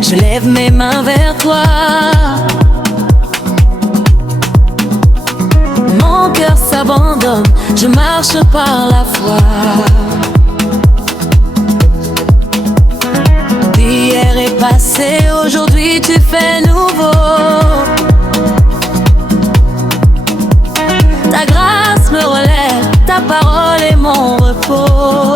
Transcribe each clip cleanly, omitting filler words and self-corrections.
je lève mes mains vers toi. Mon cœur s'abandonne, je marche par la foi. Hier est passé, aujourd'hui tu fais nouveau. Ta grâce me relève, ta parole est mon repos.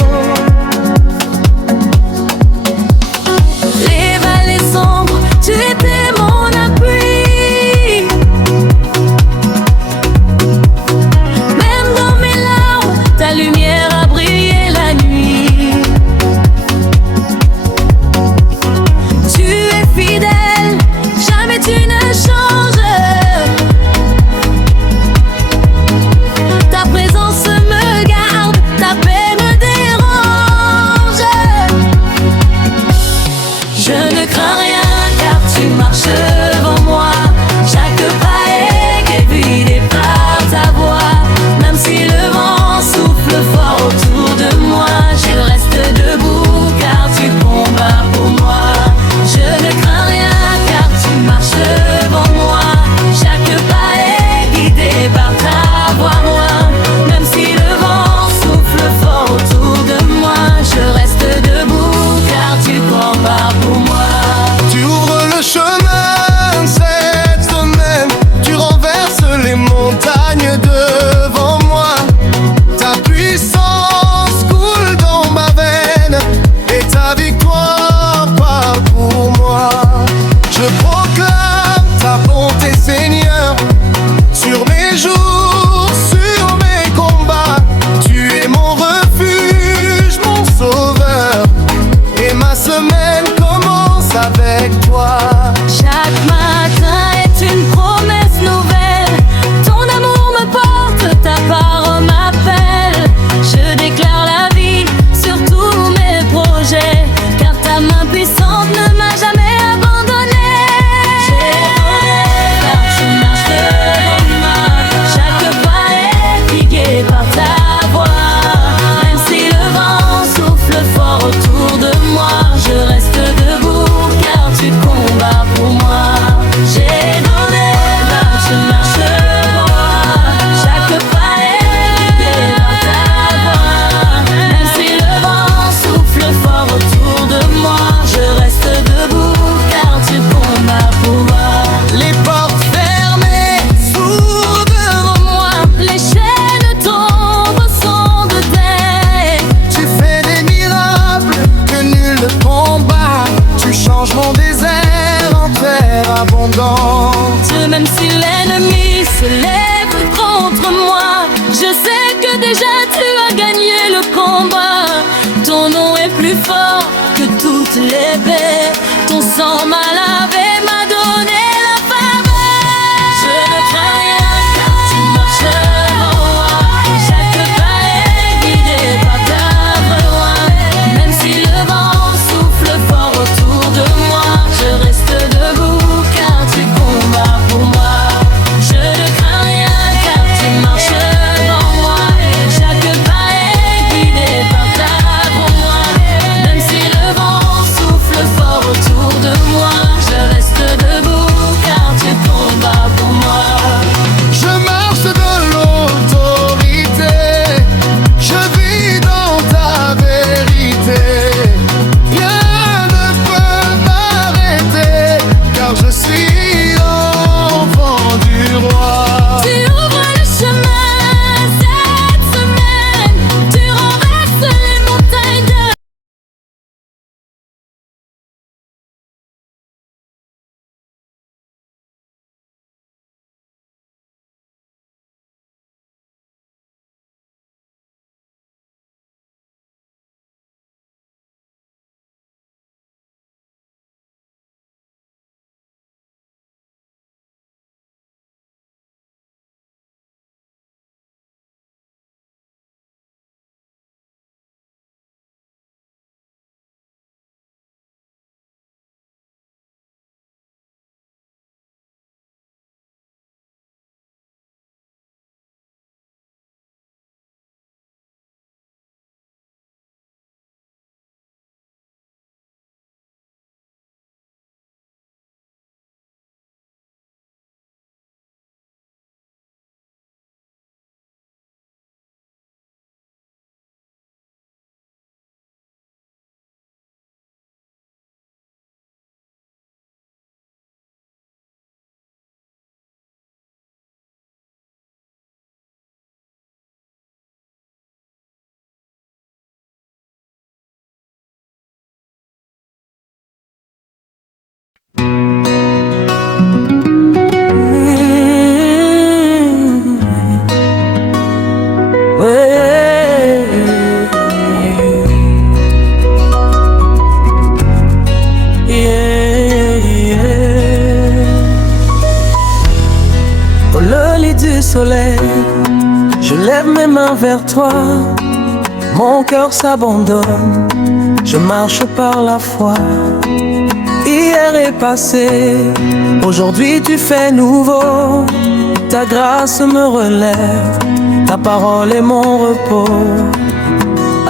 Les vallées sombres, tu étais mon appui. Même dans mes larmes, ta lumière a brillé la nuit. Tu es fidèle, jamais tu ne changes. Ta présence me garde, ta paix me dérange. Je ne crains rien car tu marches devant moi. Chaque pas est guidé par ta voix. Même si le vent souffle fort autour de moi, je reste debout car tu combats pour moi. Je ne crains rien car tu marches devant moi. Chaque pas est guidé par ta voix, moi. Même si le vent souffle fort autour de moi, je reste debout car tu combats pour moi. Tu ouvres le chemin cette semaine, tu renverses les montagnes devant moi. Ta puissance coule dans ma veine et ta victoire part pour moi. Je proclame ta bonté, Seigneur, sur mes jours, sur mes combats. Tu es mon refuge, mon sauveur, et ma semaine commence avec toi. Chaque matin est une promesse nouvelle. Ton amour me porte, ta parole m'appelle. Je déclare la vie sur tous mes projets, car ta main puissante ne m'a jamais abandonné. J'ai donné car tu marches devant moi. Chaque pas est guidé par ta voix. Même si le vent souffle fort autour de moi, je reste debout car tu combats pour moi. J'ai donné car tu marches devant moi. Chaque pas est guidé par ta voix. Même si le vent souffle fort autour de moi, je reste debout car tu combats pour moi. Les portes fermées s'ouvrent devant moi. Les chaînes tombent au son de tes. Tu fais des miracles que nul ne combat. Tu changes mon désert en terre abondante. Même si l'ennemi se lève contre moi, je sais que déjà tu as gagné le combat. Ton nom est plus fort que toutes les paix. Ton sang m'a lavé, m'a donné la faveur. Je ne crains rien car tu marches devant moi. Chaque pas est guidé par ta voix. Même si le vent souffle fort autour de moi, je reste debout car tu combats pour moi. Je ne crains rien car tu marches devant moi. Chaque pas est guidé par ta voix. Même si le vent souffle fort autour de moi, je lève mes mains vers toi, mon cœur s'abandonne, je marche par la foi. Hier est passé, aujourd'hui tu fais nouveau. Ta grâce me relève, ta parole est mon repos.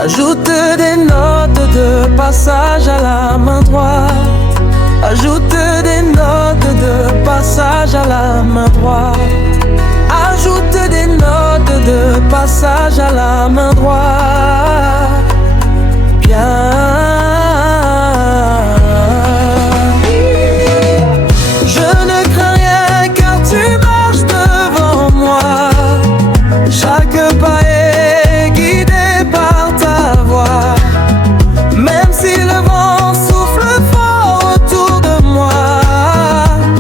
Ajoute des notes de passage à la main droite. Ajoute des notes de passage à la main droite. Ajoute des notes de passage à la main droite. Bien. Je ne crains rien car tu marches devant moi. Chaque pas est guidé par ta voix. Même si le vent souffle fort autour de moi,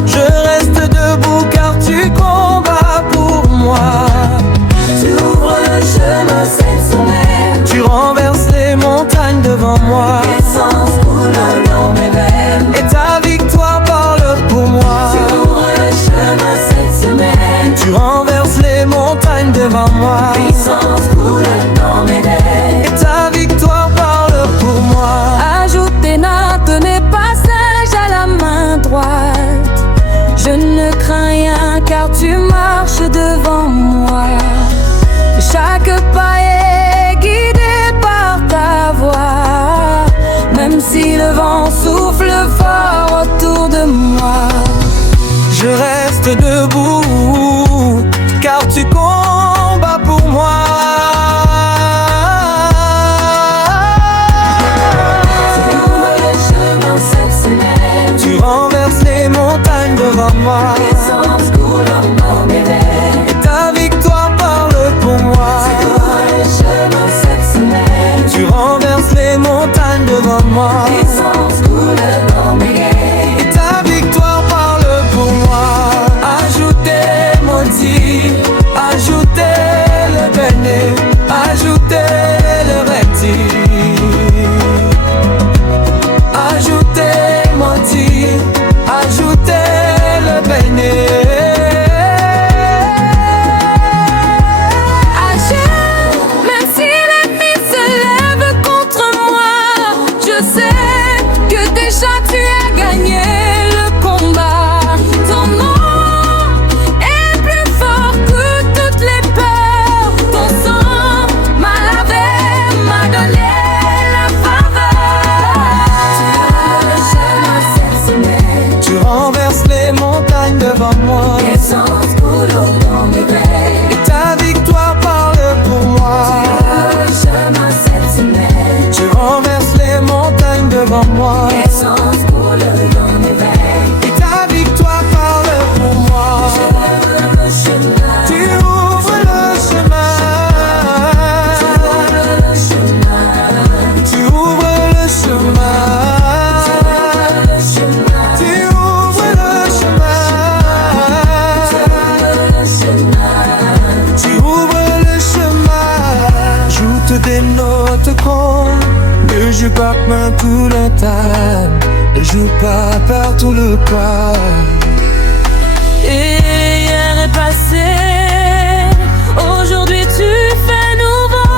je reste debout car tu combats pour moi. Tu ouvres le chemin cette semaine, tu renverses les montagnes devant moi. L'essence coule dans mes veines et ta victoire parle pour moi. Tu ouvres le chemin cette semaine, tu renverses les montagnes devant moi. L'essence coule dans mes veines et ta victoire parle pour moi. Ajoute des notes, des passages à la main droite. Je ne crains rien car tu marches devant moi. Chaque pas est guidé par ta voix. Même si le vent souffle fort autour de moi, Je reste debout car tu combats pour moi. tu ouvres le chemin cette semaine, Tu renverses les montagnes devant moi. l'essence coule dans mes veines. Et ta victoire parle pour moi. Tu ouvres le chemin cette semaine, Tu renverses les montagnes devant moi. l'essence coule dans mes veines. Et ta victoire parle pour moi. Ajoutez maudit, ajoutez le béni, ajoutez le recti. Ajoutez maudit, ajoutez le béni. Agis, même si l'ennemi se lève contre moi, je sais que déjà tu as gagné le combat. Ton nom est plus fort que toutes les peurs. Ton sang m'a lavé, m'a donné la faveur. Tu ouvres le chemin cette semaine, Tu renverses les montagnes devant moi. l'essence coule dans mes veines. Et ta victoire parle pour moi. Le chemin cette semaine, Tu renverses les montagnes devant moi. l'essence coule dans mes veines. Et ta victoire parle pour moi. Le chemin, Tu ouvres le chemin. le chemin, Tu ouvres le chemin. le chemin, Tu ouvres le chemin. le chemin. Tu ouvres le chemin. Ajoute des notes qu'on ne joue pas main tout le temps. Ne joue pas partout le corps. Et hier est passé, aujourd'hui tu fais nouveau.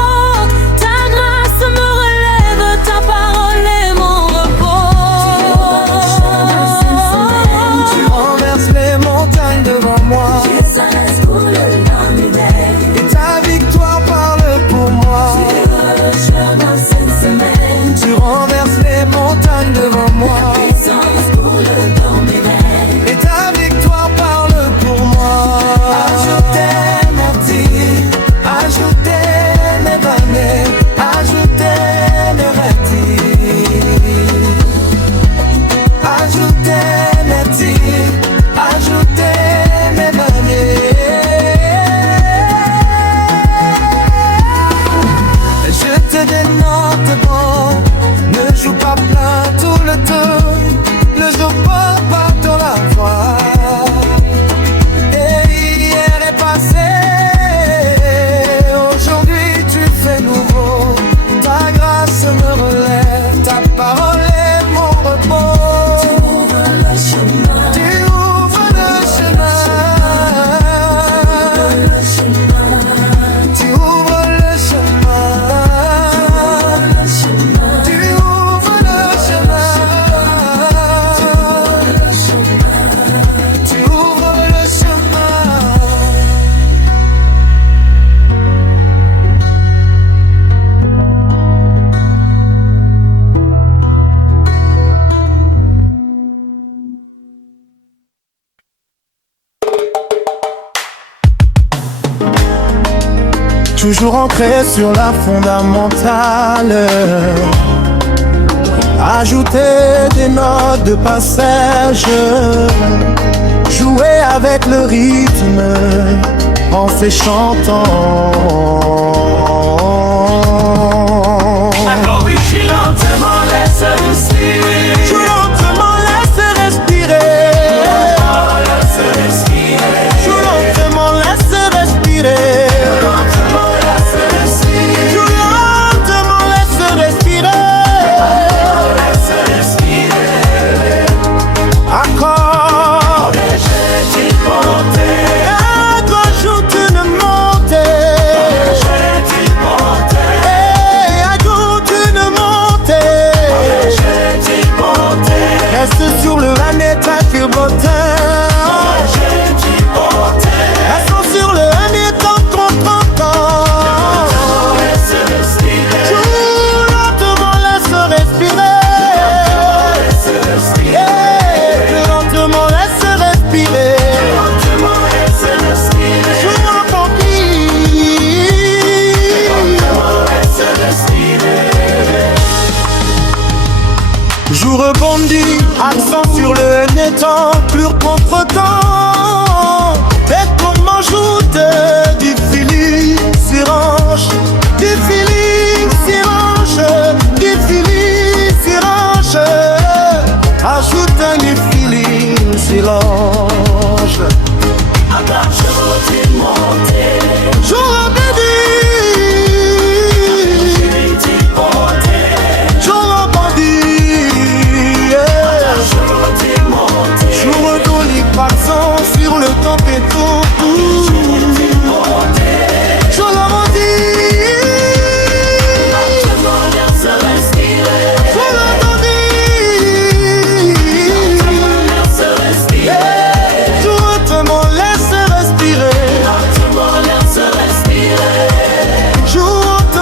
Ta grâce me relève, ta parole est mon repos. Tu renverses les montagnes devant moi. l'essence coule dans mes veines. Et ta victoire parle pour moi. Le chemin cette semaine, Tu renverses les montagnes devant moi. l'essence coule dans mes veines. Et ta victoire parle pour moi. Ajoutez merci, ajoutez mes bannets, ajoutez mes rectis. Ajoutez merci, ajoutez mes bannets. Je te dénote bon, ne joue pas plein tout le temps. toujours ancré sur la fondamentale. Ajouter des notes de passage, jouer avec le rythme en s'échantant. Lentement laisse respirer. Lentement laisse respirer. Lentement laisse respirer. Lentement laisse respirer. Accord. Ajoute une montée. Reste sur le Aneta Kirbotin. Restons sur le Aneta contre-temps. Joue lentement, laisse respirer. Lentement, laisse respirer. Joue en Je rebondis, accent sur le n'étant plus contre-temps. Et qu'on m'ajoute du feeling s'irrange, du feeling s'irrange, du feeling s'irrange. Ajoute un du feeling s'irrange. Je rebondis. Sur le temps et tout. Je le redis. Je te m'en laisse respirer. Je te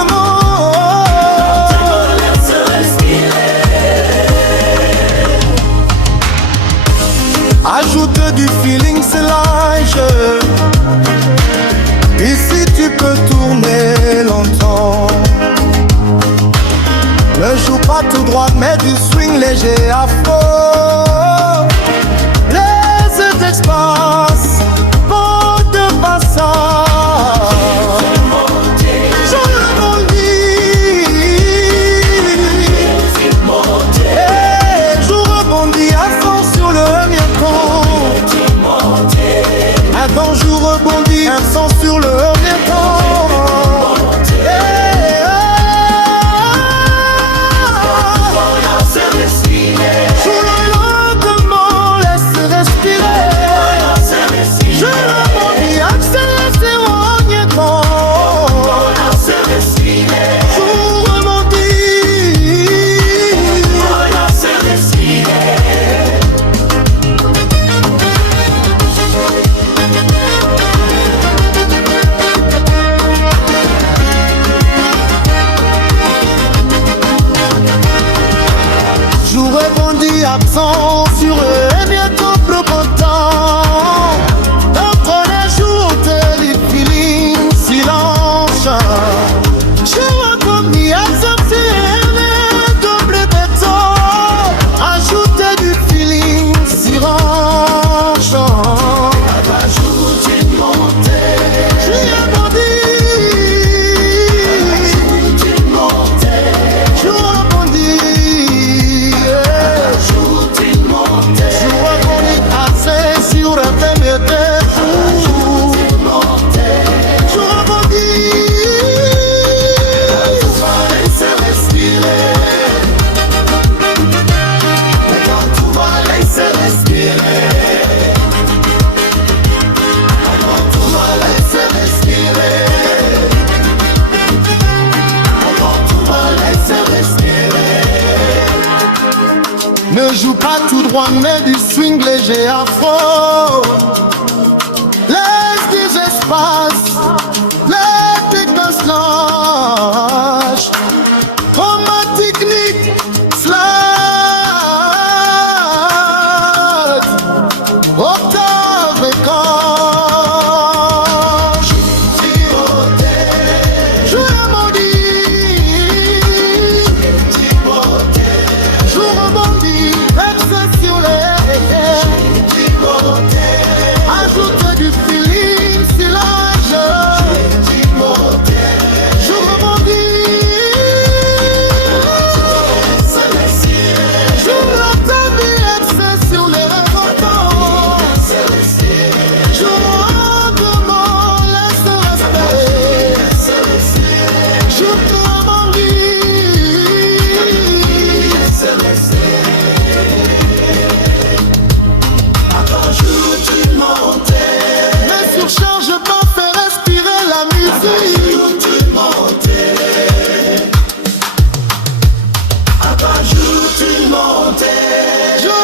ajoute du feeling, c'est l'âge. Ici tu peux tourner longtemps. Ne joue pas tout droit, mais du swing léger à faux. Laisse d'espace, pour de passage. Je rebondis à fond sur le mien. Attends, je rebondis un son sur le mien. Lentement laisse respirer. Je rebondis, accélère, c'est rogné quand. Je rebondis, absent sur eux et bientôt plus content. Entre les jours de feeling silence. Je rebondis, absorber les double béton. Ajouter du feeling silence. Ajoute une montée. Je rebondis. Ajoute une montée. Je rebondis. Sur un thème je rebondis. Laisse respirer. Quand tout va laisser respirer. Quand tout va laisser respirer. Quand tout va laisser respirer. Ne joue pas tout droit, mais du swing léger à faux. Laisse des espaces, laisse des casse-lâches. Comme ma technique, slide. Octave et quand. rajoute une montée. Je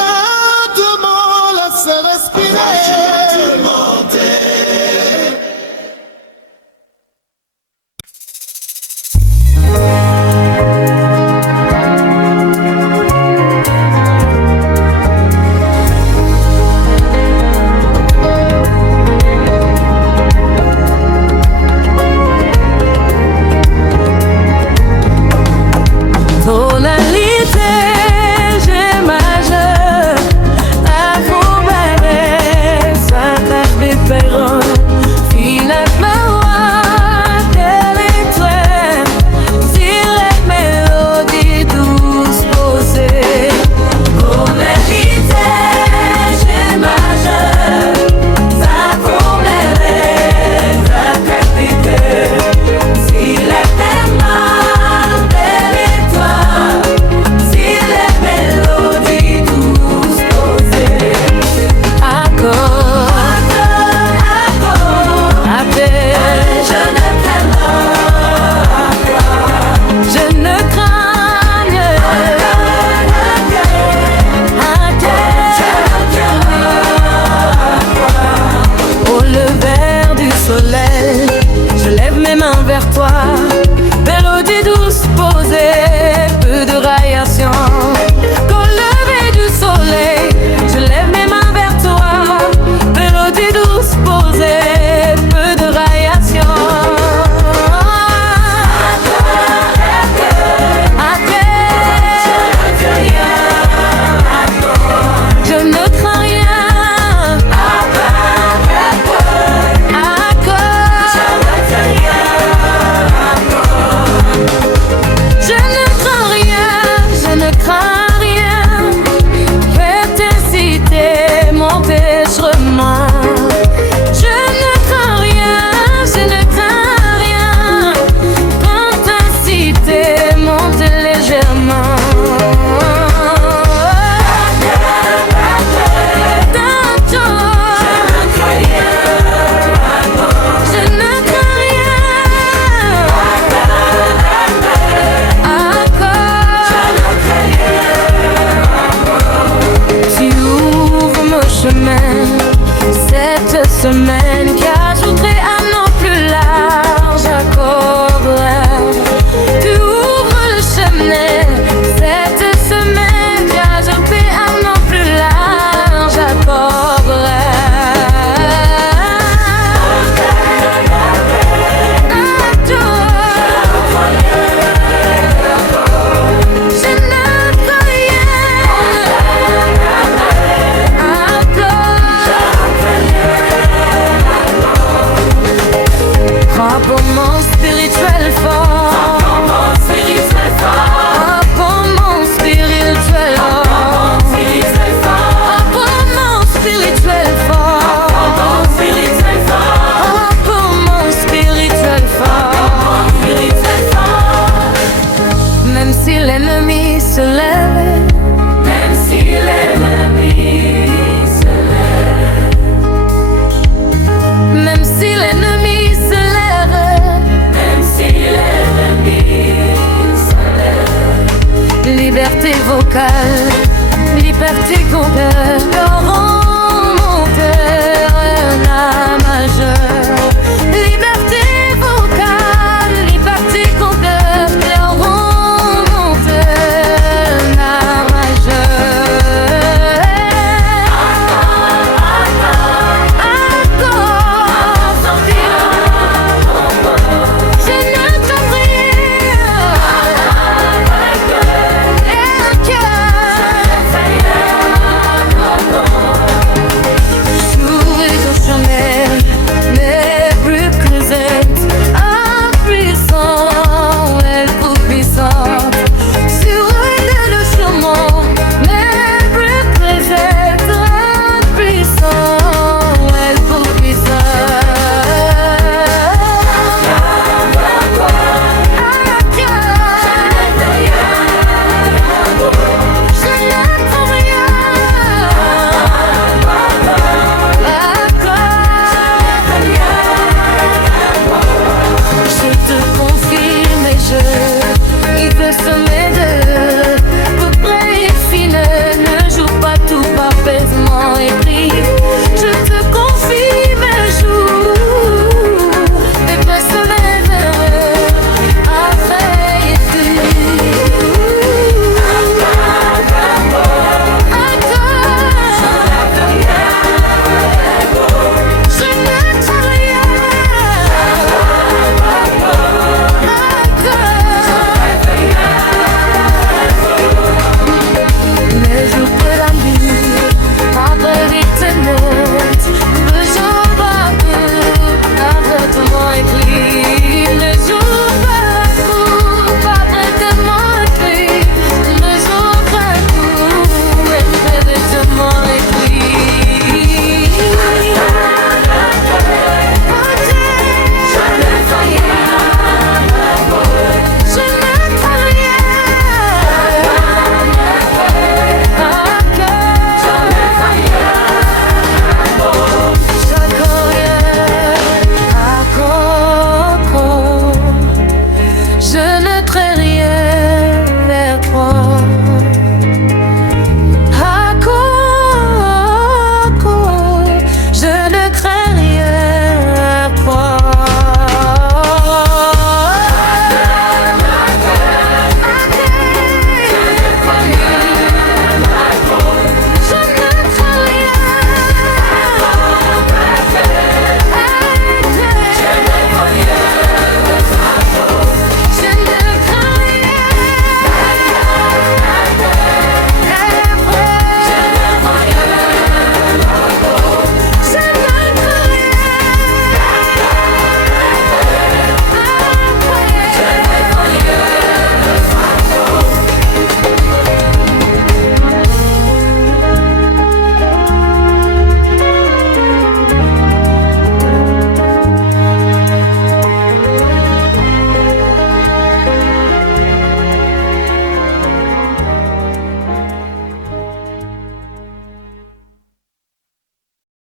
demande à se respirer. Rajoute une montée. Semaine qui ajouterait un an plus large à Cobra. Tu ouvres le chemin. Cette semaine qui ajouterait un an plus large à Cobra. Je ne peux rien. Pour mon spirituel fort, pour mon spirituel fort, pour mon spirituel fort, pour mon spirituel fort. Même si l'ennemi se lève, même si l'ennemi se lève, même si l'ennemi liberté vocale, liberté qu'on perd.